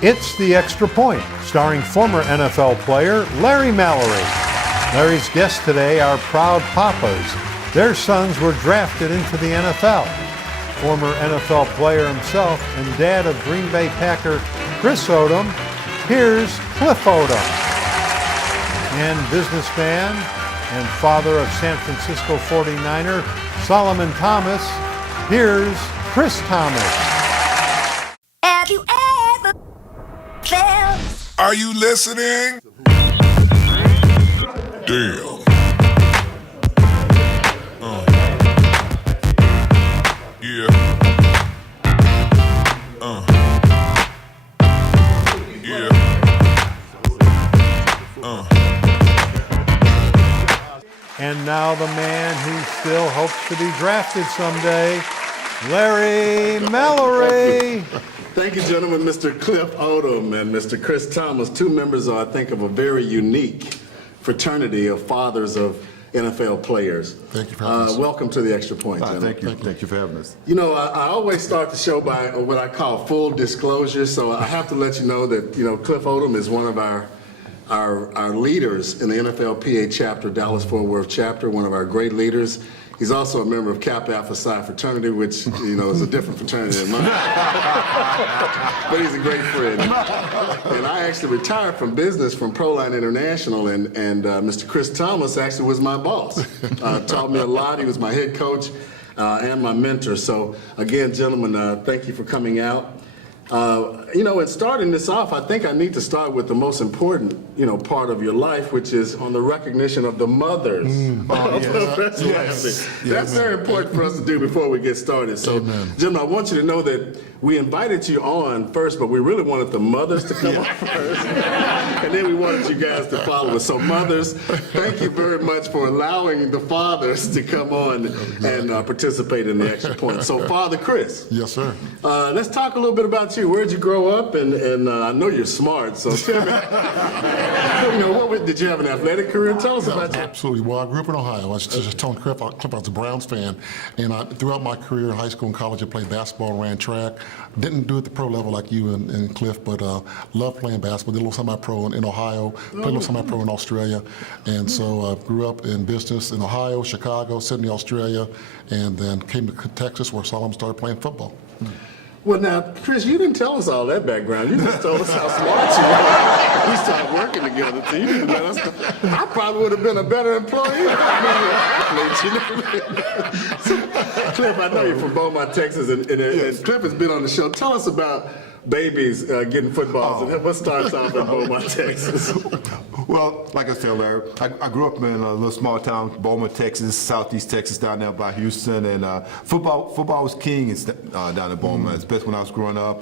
It's The Extra Point, starring former NFL player Larry Mallory. Larry's guests today are proud papas. Their sons were drafted into the NFL. Former NFL player himself and dad of Green Bay Packer Chris Odom, here's Cliff Odom. And businessman and father of San Francisco 49er Solomon Thomas, here's Chris Thomas. Have you ever felt? Are you listening? Damn. Yeah. Yeah. And now the man who still hopes to be drafted someday, Larry Mallory. Thank you, gentlemen. Mr. Cliff Odom and Mr. Chris Thomas, two members, I think, of a very unique fraternity of fathers of NFL players. Thank you for having us. Welcome to the Extra Point, gentlemen. Thank you for having us. You know, I always start the show by what I call full disclosure, so I have to let you know that, Cliff Odom is one of our leaders in the NFLPA chapter, Dallas-Fort Worth chapter, one of our great leaders. He's also a member of Kappa Alpha Psi fraternity, which, is a different fraternity than mine. But he's a great friend. And I actually retired from business from Proline International, and Mr. Chris Thomas actually was my boss. Taught me a lot. He was my head coach and my mentor. So, again, gentlemen, thank you for coming out. In starting this off, I think I need to start with the most important, part of your life, which is on the recognition of the mothers of professional athletes. That's very important for us to do before we get started. So, Jim, I want you to know that we invited you on first, but we really wanted the mothers to come on first, and then we wanted you guys to follow us. So, mothers, thank you very much for allowing the fathers to come on and participate in the Extra Point. So, Father Chris. Yes, sir. Let's talk a little bit about you. Where'd you grow up? And I know you're smart, so tell me, did you have an athletic career? Tell us about you. Absolutely. Well, I grew up in Ohio. I was just telling Cliff I was a Browns fan, and throughout my career in high school and college, I played basketball and ran track. Didn't do it at the pro level like you and Cliff, but loved playing basketball. Did a little semi-pro in Ohio, played a little semi-pro in Australia, and so grew up in business in Ohio, Chicago, Sydney, Australia, and then came to Texas where Solomon started playing football. Well, now, Chris, you didn't tell us all that background. You just told us how smart you were. We started working together, so you didn't let us know. I probably would have been a better employee. Cliff, I know you're from Beaumont, Texas, and Cliff has been on the show. Tell us about babies getting footballs. And what starts off in Beaumont, Texas? Well, like I said, Larry, I grew up in a little small town, Beaumont, Texas, southeast Texas, down there by Houston, and football was king down in Beaumont, especially when I was growing up.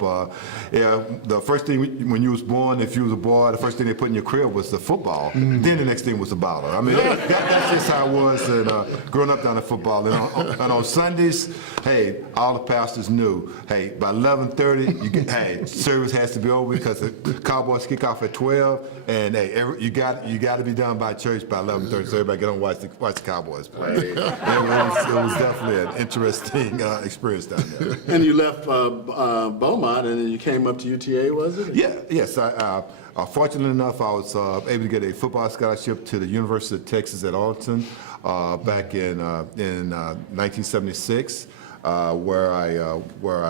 The first thing when you was born, if you was a boy, the first thing they put in your crib was the football. Then the next thing was the bottle. I mean, that's just how it was, and growing up down in football. And on Sundays, hey, all the pastors knew, hey, by 11:30, service has to be over because the Cowboys kick off at 12, and hey, you got to be done by church by 11:30, so everybody get on and watch the Cowboys play. It was definitely an interesting experience down there. And you left Beaumont, and then you came up to UTA, was it? Yes. Fortunately enough, I was able to get a football scholarship to the University of Texas at Arlington back in 1976. Where I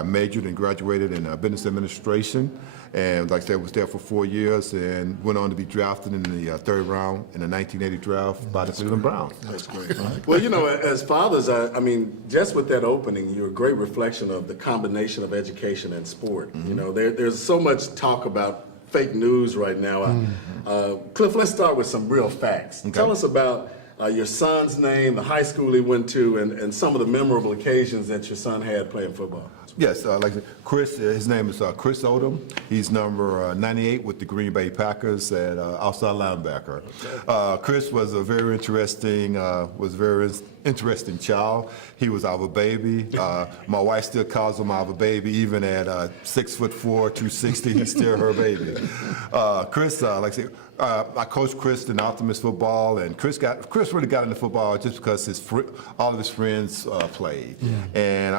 majored and graduated in business administration, and like I said, was there for 4 years and went on to be drafted in the third round in the 1980 draft by the Cleveland Browns. That's great. Well, as fathers, I mean, just with that opening, you're a great reflection of the combination of education and sport. There's so much talk about fake news right now. Cliff, let's start with some real facts. Okay. Tell us about your son's name, the high school he went to, and some of the memorable occasions that your son had playing football. Yes, like Chris, his name is Chris Odom. He's number 98 with the Green Bay Packers at outside linebacker. Okay. Chris was a very interesting child. He was our baby. My wife still calls him our baby, even at 6'4", 260. He's still her baby. Chris, like I said, I coached Chris in Optimist football, and Chris really got into football just because all of his friends played, and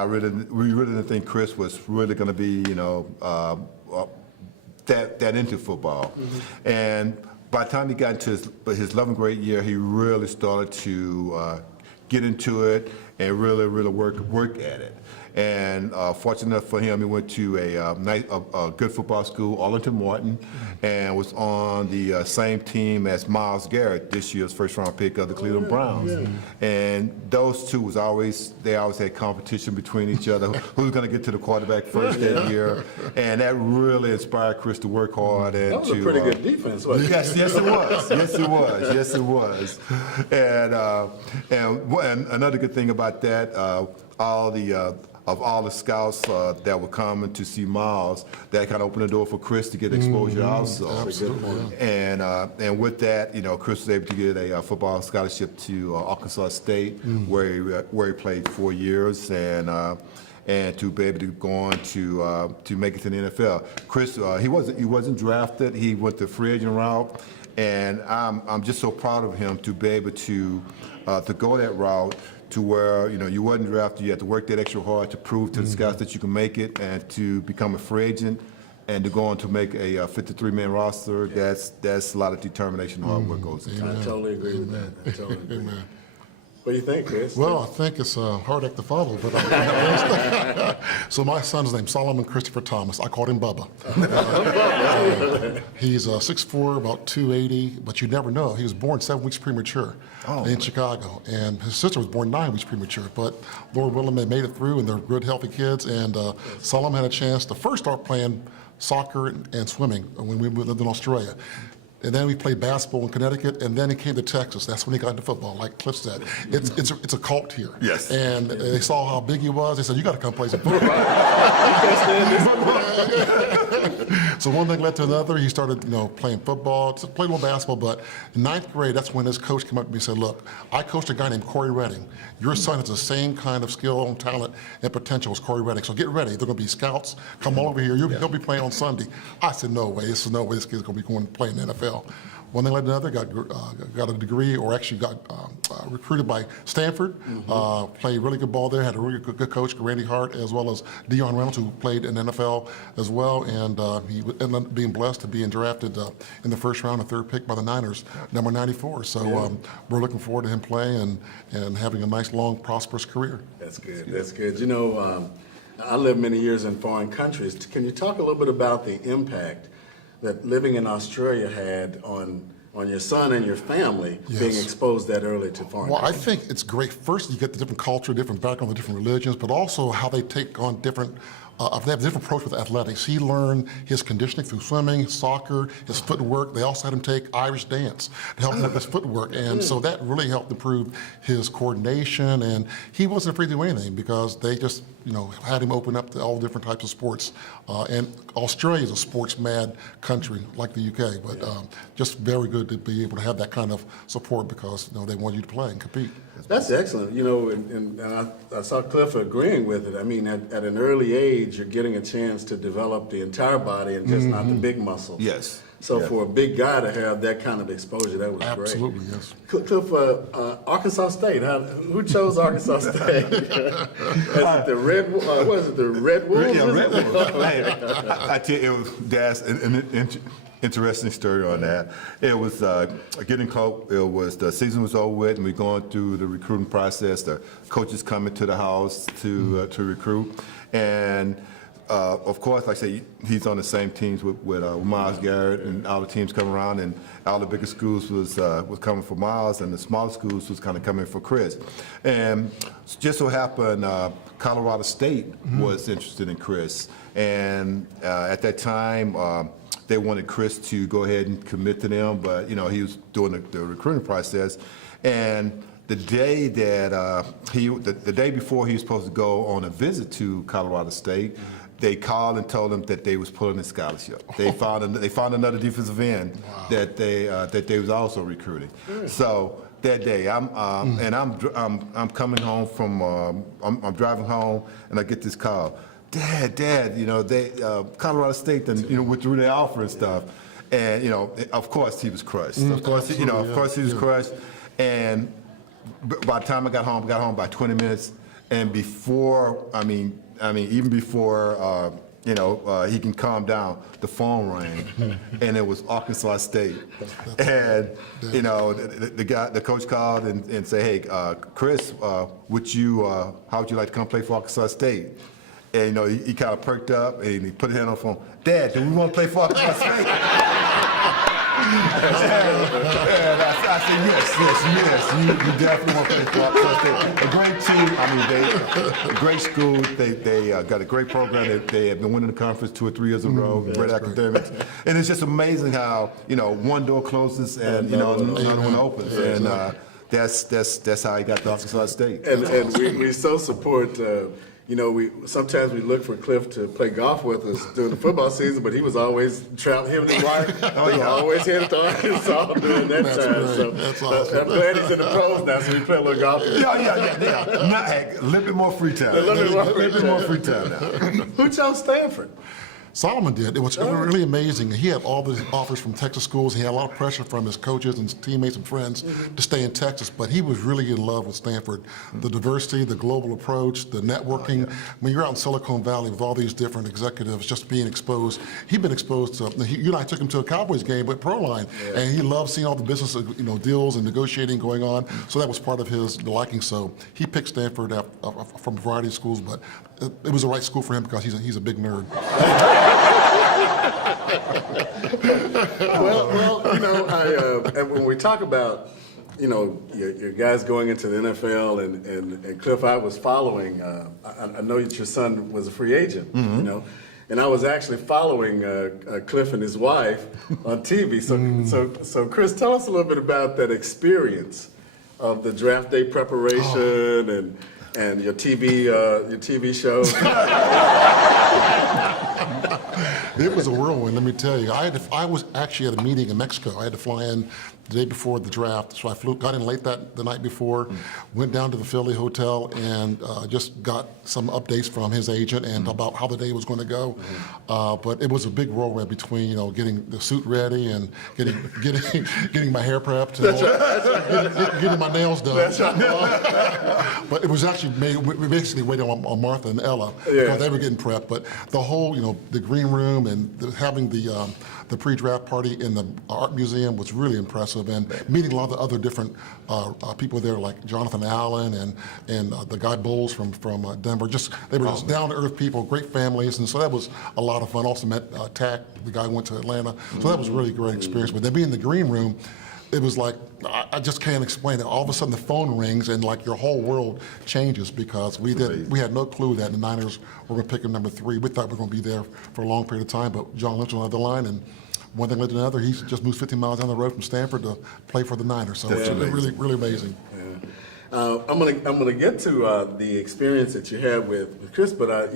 we really didn't think Chris was really going to be, that into football. And by the time he got into his 11th grade year, he really started to get into it and really work at it. And fortunate enough for him, he went to a good football school, Arlington Martin, and was on the same team as Myles Garrett, this year's first-round pick of the Cleveland Browns. And those two always had competition between each other. Who's going to get to the quarterback first that year? And that really inspired Chris to work hard and That was a pretty good defense, wasn't it? Yes, it was. Yes, it was. And another good thing about that, all the scouts that were coming to see Myles, that kind of opened the door for Chris to get exposure also. Absolutely. And with that, Chris was able to get a football scholarship to Arkansas State, where he played 4 years, and to be able to go on to make it to the NFL. Chris, he wasn't drafted. He went the free agent route, and I'm just so proud of him to be able to go that route, to where you wasn't drafted, you had to work that extra hard to prove to the scouts that you can make it, and to become a free agent, and to go on to make a 53-man roster. That's a lot of determination and hard work goes into it. I totally agree with that. I totally agree. Amen. What do you think, Chris? Well, I think it's a hard act to follow, but so my son's name's Solomon Christopher Thomas. I called him Bubba. He's 6'4", about 280, but you never know. He was born 7 weeks premature in Chicago, and his sister was born 9 weeks premature. But Lord willing, they made it through, and they're good, healthy kids. And Solomon had a chance to first start playing soccer and swimming when we lived in Australia. And then we played basketball in Connecticut, and then he came to Texas. That's when he got into football, like Cliff said. It's a cult here. Yes. And they saw how big he was. They said, "You got to come play some football." So one thing led to another. He started, playing football, played a little basketball. But in 9th grade, that's when his coach came up to me and said, "Look, I coached a guy named Corey Redding. Your son has the same kind of skill and talent and potential as Corey Redding. So get ready. They're going to be scouts. Come over here. He'll be playing on Sunday." I said, "No way. This kid's going to be going to play in the NFL." One thing led to another, got a degree, or actually got recruited by Stanford, played really good ball there, had a really good coach, Randy Hart, as well as Deion Reynolds, who played in the NFL as well, and he ended up being blessed to being drafted in the first round, the 3rd pick by the Niners, number 94. So we're looking forward to him playing and having a nice, long, prosperous career. That's good. That's good. I lived many years in foreign countries. Can you talk a little bit about the impact that living in Australia had on your son and your family, being exposed that early to foreign countries? I think it's great. First, you get the different culture, different background, the different religions, but also how they take on different. They have a different approach with athletics. He learned his conditioning through swimming, soccer, his footwork. They also had him take Irish dance to help him with his footwork. And so that really helped improve his coordination. And he wasn't afraid to do anything because they just, had him open up to all different types of sports. And Australia is a sports-mad country like the UK, but just very good to be able to have that kind of support because, they want you to play and compete. That's excellent. And I saw Cliff agreeing with it. I mean, at an early age, you're getting a chance to develop the entire body and just not the big muscles. Yes. So for a big guy to have that kind of exposure, that was great. Absolutely, yes. Cliff, Arkansas State. Who chose Arkansas State? Is it the Red? What is it? The Red Wolves? Yeah, Red Wolves. I tell you, that's an interesting story on that. It was getting close. It was the season was over with, and we're going through the recruiting process. The coaches coming to the house to recruit, and of course, like I say, he's on the same teams with Myles Garrett, and all the teams coming around, and all the bigger schools was coming for Myles, and the smaller schools was kind of coming for Chris. And just so happened, Colorado State was interested in Chris, and at that time. They wanted Chris to go ahead and commit to them, but he was doing the recruiting process, and the day that the day before he was supposed to go on a visit to Colorado State, they called and told him that they was pulling his scholarship. They found another defensive end that they was also recruiting. So that day, I'm coming home from I'm driving home, and I get this call. Dad, Colorado State withdrew their offer and stuff, and of course he was crushed. Of course, he was crushed. And by the time I got home by 20 minutes, and even before he can calm down. The phone rang, and it was Arkansas State. And, the coach called and said, hey, Chris, how would you like to come play for Arkansas State? And, he kind of perked up, and he put his hand on the phone. Dad, do we want to play for Arkansas State? And I said, yes, you definitely want to play for Arkansas State. A great team, a great school. They got a great program. They have been winning the conference 2 or 3 years in a row, great academics. And it's just amazing how, one door closes and, another one opens. And that's how he got to Arkansas State. And we so support. Sometimes we look for Cliff to play golf with us during the football season, but he was always traveling. Him and his wife, they always headed to Arkansas during that time. Great. So That's awesome. I'm glad he's in the pros now, so we play a little golf. Yeah. A little bit more free time. A little bit more free time now. Who chose Stanford? Solomon did. It was really amazing. He had all these offers from Texas schools. He had a lot of pressure from his coaches and his teammates and friends to stay in Texas, but he was really in love with Stanford. The diversity, the global approach, the networking. When you're out in Silicon Valley with all these different executives just being exposed, he'd been exposed to, you and I took him to a Cowboys game with Proline, and he loved seeing all the business deals and negotiating going on, so that was part of his liking. So he picked Stanford from a variety of schools, but it was the right school for him because he's a big nerd. And when we talk about, your guys going into the NFL and Cliff, I was following. I know that your son was a free agent, and I was actually following Cliff and his wife on TV. So Chris, tell us a little bit about that experience of the draft day preparation and your TV show. It was a whirlwind, let me tell you. I was actually at a meeting in Mexico. I had to fly in the day before the draft, so I got in late the night before, went down to the Philly hotel, and just got some updates from his agent and about how the day was going to go. But it was a big whirlwind between getting the suit ready and getting my hair prepped, and getting my nails done. But it was actually we basically waited on Martha and Ella because they were getting prepped. But the whole the green room and having the pre-draft party in the art museum was really impressive, and meeting a lot of the other different people there, like Jonathan Allen and the guy Bowles from Denver. They were just down-to-earth people, great families, and so that was a lot of fun. Also met Tack, the guy who went to Atlanta, so that was a really great experience. But then being in the green room, it was like, I just can't explain it. All of a sudden the phone rings and like your whole world changes because we had no clue that the Niners were going to pick him number 3. We thought we were going to be there for a long period of time, but John Lynch was on the line, and one thing led to another. He just moved 15 miles down the road from Stanford to play for the Niners. So it's really, really amazing. Yeah. I'm gonna get to the experience that you had with Chris, but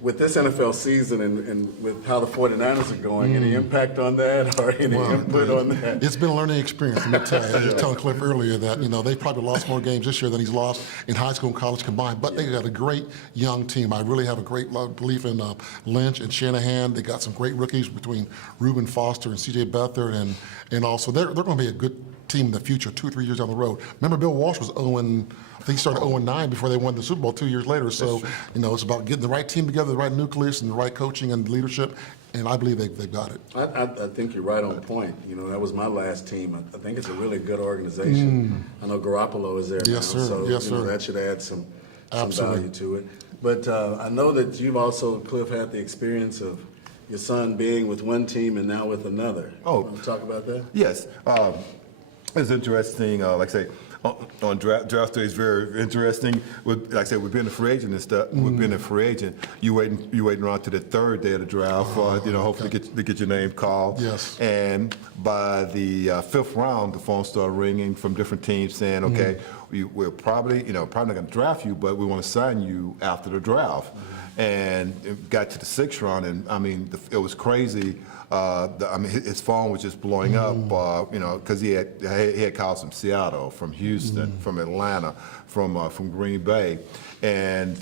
with this NFL season and with how the 49ers are going, any impact on that or any input on that? It's been a learning experience, let me tell you. I was just telling Cliff earlier that, they probably lost more games this year than he's lost in high school and college combined, but they got a great young team. I really have a great belief in Lynch and Shanahan. They got some great rookies between Reuben Foster and C.J. Beathard, and also they're going to be a good team in the future, 2 or 3 years down the road. Remember, Bill Walsh was 0-, I think he started 0-9 before they won the Super Bowl 2 years later. So, it's about getting the right team together, the right nucleus, and the right coaching and leadership. And I believe they've got it. I think you're right on point. That was my last team. I think it's a really good organization. I know Garoppolo is there now, so that should add some value to it. But I know that you've also, Cliff, had the experience of your son being with one team and now with another. Oh. Want to talk about that? Yes. It's interesting, like I say, on draft day is very interesting. Like I said, we've been a free agent and stuff. We've been a free agent. You waiting around to the 3rd day of the draft, hopefully to get your name called. Yes. And by the 5th round, the phone started ringing from different teams saying, okay, we're probably not going to draft you, but we want to sign you after the draft. And it got to the 6th round, and it was crazy. His phone was just blowing up, because he had calls from Seattle, from Houston, from Atlanta, from Green Bay, and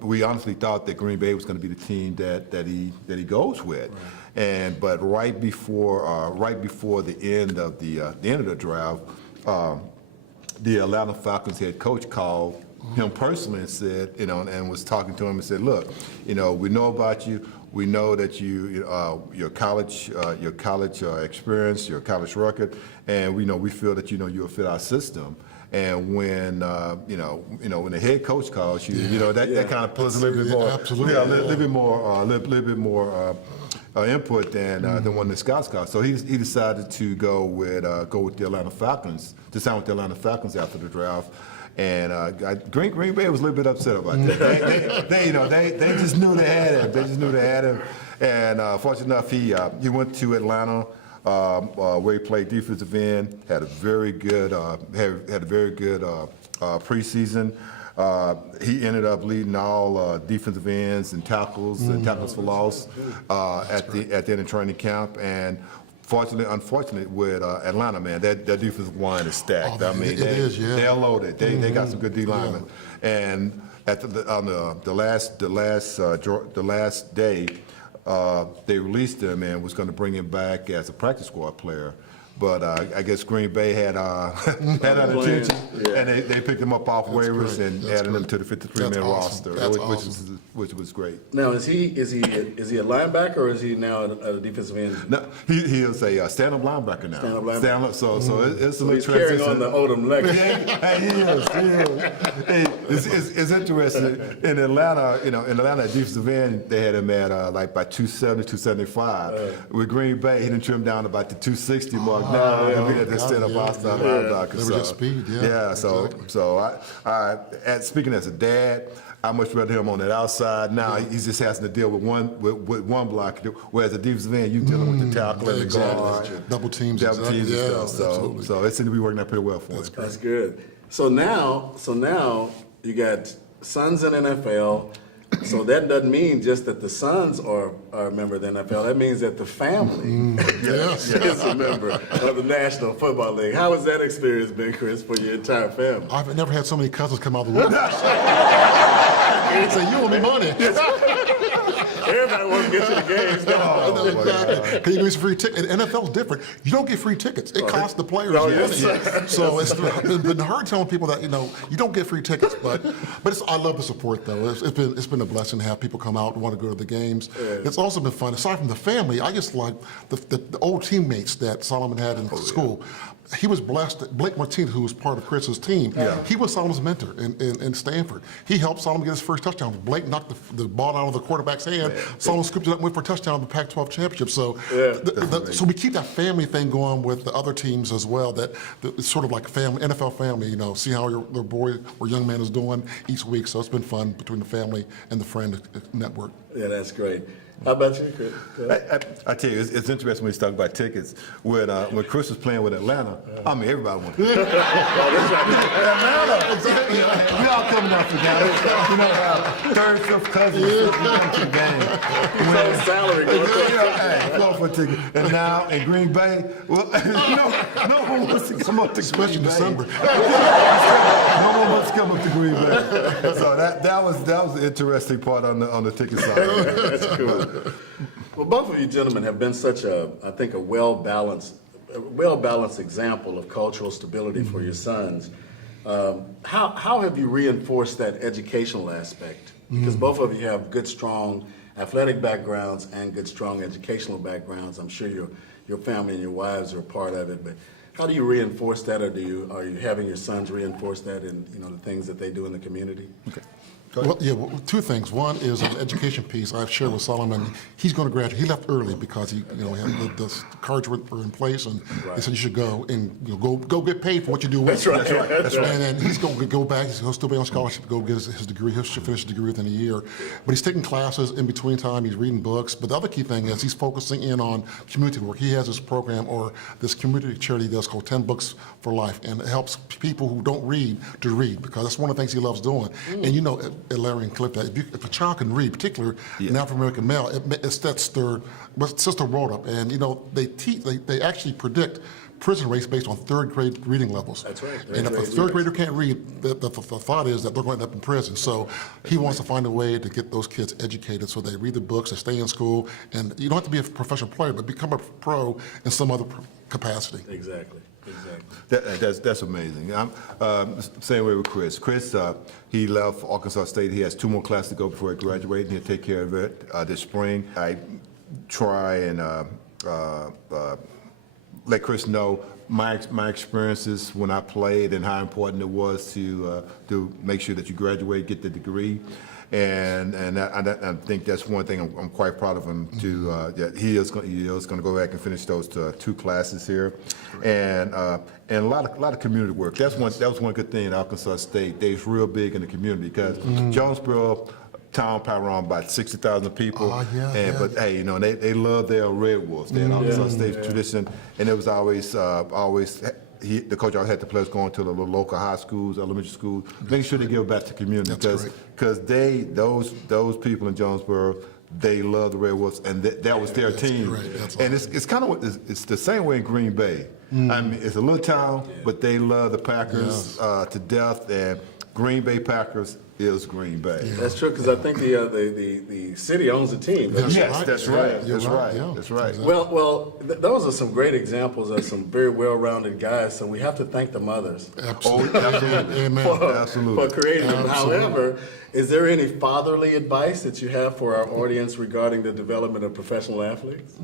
we honestly thought that Green Bay was going to be the team that he goes with, but right before the end of the draft, the Atlanta Falcons head coach called him personally and said, and was talking to him and said, look, we know about you. We know that your college experience, your college record, and we feel that you'll fit our system. And when when the head coach calls you, that kind of puts a little bit more, absolutely, a little bit more input than when the scouts called. So he decided to go with the Atlanta Falcons, to sign with the Atlanta Falcons after the draft. And Green Bay was a little bit upset about that. They just knew they had him. And fortunate enough, he went to Atlanta, where he played defensive end. Had a very good preseason. He ended up leading all defensive ends and tackles for loss at the end of training camp. And unfortunately, with Atlanta, man, that defensive line is stacked. They're loaded. They got some good D linemen. And on the last day, they released him and was going to bring him back as a practice squad player. But I guess Green Bay had other attention, and they picked him up off waivers and added him to the 53-man roster, which was great. Now, is he a linebacker or is he now a defensive end? No, he is a stand-up linebacker now. Stand-up linebacker. So it's a little he's transition. carrying on the Odom legacy. He is. It's interesting. In Atlanta, at defensive end, they had him at by 270, 275. With Green Bay, he didn't trim down about the 260 mark. Now we had to stand up outside linebacker. They were just speed, Speaking as a dad, I much rather him on that outside. Now he just has to deal with one block, whereas a defensive end, you dealing with the tackle and the guard, double teams and stuff. So it seemed to be working out pretty well for him. That's good. So now you got sons in NFL. So that doesn't mean just that the sons are a member of the NFL. That means that the family is a member of the National Football League. How has that experience been, Chris, for your entire family? I've never had so many cousins come out of the woodwork. Say, you owe me money. Everybody wants to get to the games now. Exactly. Because you get free tickets. NFL is different. You don't get free tickets. It costs the players money. So it's been hard telling people that you don't get free tickets. But I love the support though. It's been a blessing to have people come out and want to go to the games. It's also been fun. Aside from the family, I just like the old teammates that Solomon had in school. He was blessed. Blake Martinez, who was part of Chris's team, he was Solomon's mentor in Stanford. He helped Solomon get his first touchdown. Blake knocked the ball out of the quarterback's hand. Solomon scooped it up and went for a touchdown in the Pac-12 championship. So, so we keep that family thing going with the other teams as well. That it's sort of like a family, NFL family. See how their boy or young man is doing each week. So it's been fun between the family and the friend network. Yeah, that's great. How about you, Chris? I tell you, it's interesting when you talk about tickets. When Chris was playing with Atlanta, everybody wanted. Atlanta, exactly. We all coming up together. Third, fifth cousins come to the game. So salary. Go for a ticket. And now in Green Bay, no one wants to come up to Especially Green Bay. December. No one wants to come up to Green Bay. So that was the interesting part on the ticket side. That's cool. Well, both of you gentlemen have been such a well-balanced example of cultural stability for your sons. How have you reinforced that educational aspect? Because both of you have good, strong athletic backgrounds and good, strong educational backgrounds. I'm sure your family and your wives are a part of it, but how do you reinforce that, or are you having your sons reinforce that in the things that they do in the community? Okay. Well, two things. One is an education piece. I've shared with Solomon. He's going to graduate. He left early because he, the cards were in place, and they said you should go and go get paid for what you do. That's right. That's right. And then he's going to go back. He'll still be on scholarship. Go get his degree. He'll finish his degree within a year. But he's taking classes in between time. He's reading books. But the other key thing is he's focusing in on community work. He has this program or this community charity he does called 10 Books for Life, and it helps people who don't read to read, because that's one of the things he loves doing. And Larry and Cliff, that if a child can read, particularly an African American male, it sets their world up. And they actually predict prison rates based on third grade reading levels. That's right. And if a third grader can't read, the thought is that they're going to end up in prison. So he wants to find a way to get those kids educated so they read the books, they stay in school, and you don't have to be a professional player, but become a pro in some other capacity. Exactly. That's amazing. Same way with Chris. Chris, he left Arkansas State. He has 2 more classes to go before he graduates, and he'll take care of it this spring. I try and let Chris know my experiences when I played and how important it was to make sure that you graduate, get the degree. And I think that's one thing I'm quite proud of him to that he is going to go back and finish those 2 classes here, and a lot of community work. That was one good thing at Arkansas State. They're real big in the community because Jonesboro town probably around about 60,000 people. But hey, they love their Red Wolves. They're Arkansas State tradition, and it was always the coach always had the players going to the local high schools, elementary schools, making sure they give back to the community because those people in Jonesboro, they love the Red Wolves, and that was their team. And it's kind of it's the same way in Green Bay. I mean, it's a little town, but they love the Packers to death, and Green Bay Packers is Green Bay. That's true, because I think the city owns the team. That's right. That's right. Well, those are some great examples of some very well-rounded guys. So we have to thank the mothers. Absolutely. For creating them. However, is there any fatherly advice that you have for our audience regarding the development of professional athletes?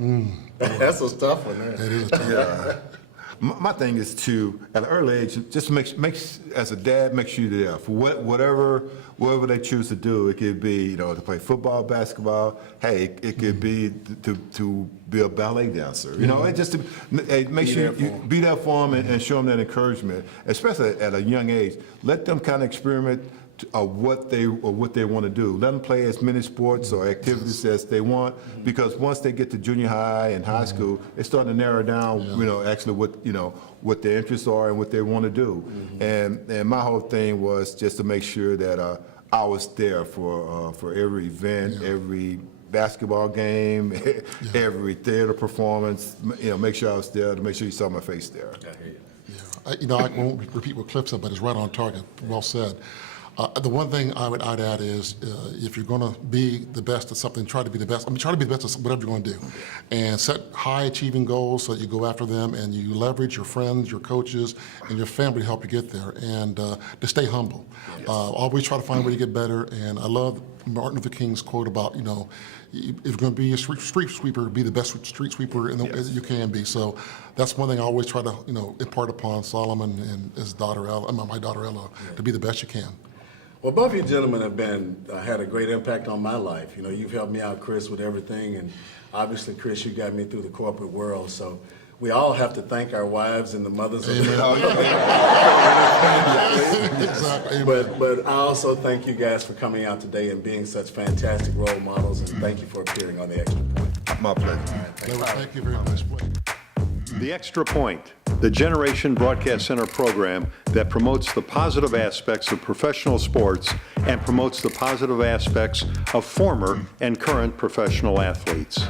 That's a tough one. It is tough. My thing is to, at an early age, just make as a dad, make sure you're there for whatever they choose to do. It could be, to play football, basketball. Hey, it could be to be a ballet dancer. And just to make sure you be there for them and show them that encouragement, especially at a young age. Let them kind of experiment what they want to do. Let them play as many sports or activities as they want, because once they get to junior high and high school, it's starting to narrow down, actually what their interests are and what they want to do. And my whole thing was just to make sure that I was there for every event, every basketball game, every theater performance. Make sure I was there, to make sure you saw my face there. I won't repeat what Cliff said, but it's right on target. Well said. The one thing I'd add is if you're going to be the best at something, try to be the best. Try to be the best at whatever you're going to do. And set high achieving goals so that you go after them and you leverage your friends, your coaches, and your family to help you get there. And to stay humble. Always try to find a way to get better. And I love Martin Luther King's quote about, if you're going to be a street sweeper, be the best street sweeper as you can be. So that's one thing I always try to, impart upon Solomon and his daughter, my daughter Ella, to be the best you can. Well, both of you gentlemen have had a great impact on my life. You've helped me out, Chris, with everything, and obviously, Chris, you got me through the corporate world. So we all have to thank our wives and the mothers of Exactly. But I also thank you guys for coming out today and being such fantastic role models, and thank you for appearing on The Extra Point. My pleasure. Thank you very much. The Extra Point, the Generation Broadcast Center program that promotes the positive aspects of professional sports and promotes the positive aspects of former and current professional athletes.